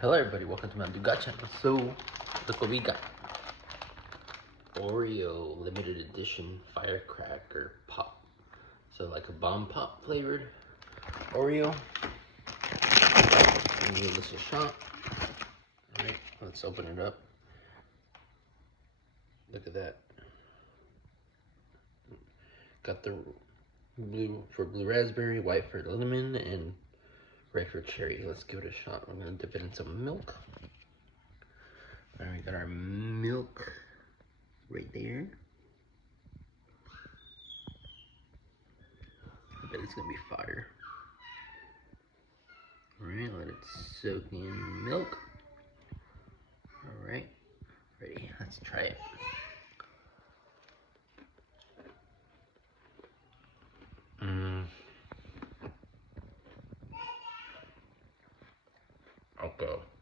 Hello everybody, welcome to my Dugat channel. So, look what we got. Oreo limited edition Firecracker pop. So like a bomb pop flavored Oreo. And give this a shot. Alright, let's open it up. Look at that. Got the blue for blue raspberry, white for lemon, and red for cherry. Let's give it a shot. I'm gonna dip it in some milk. Alright, we got our milk right there. I bet it's gonna be fire. Alright, let it soak in milk. Alright, ready, let's try it. Okay.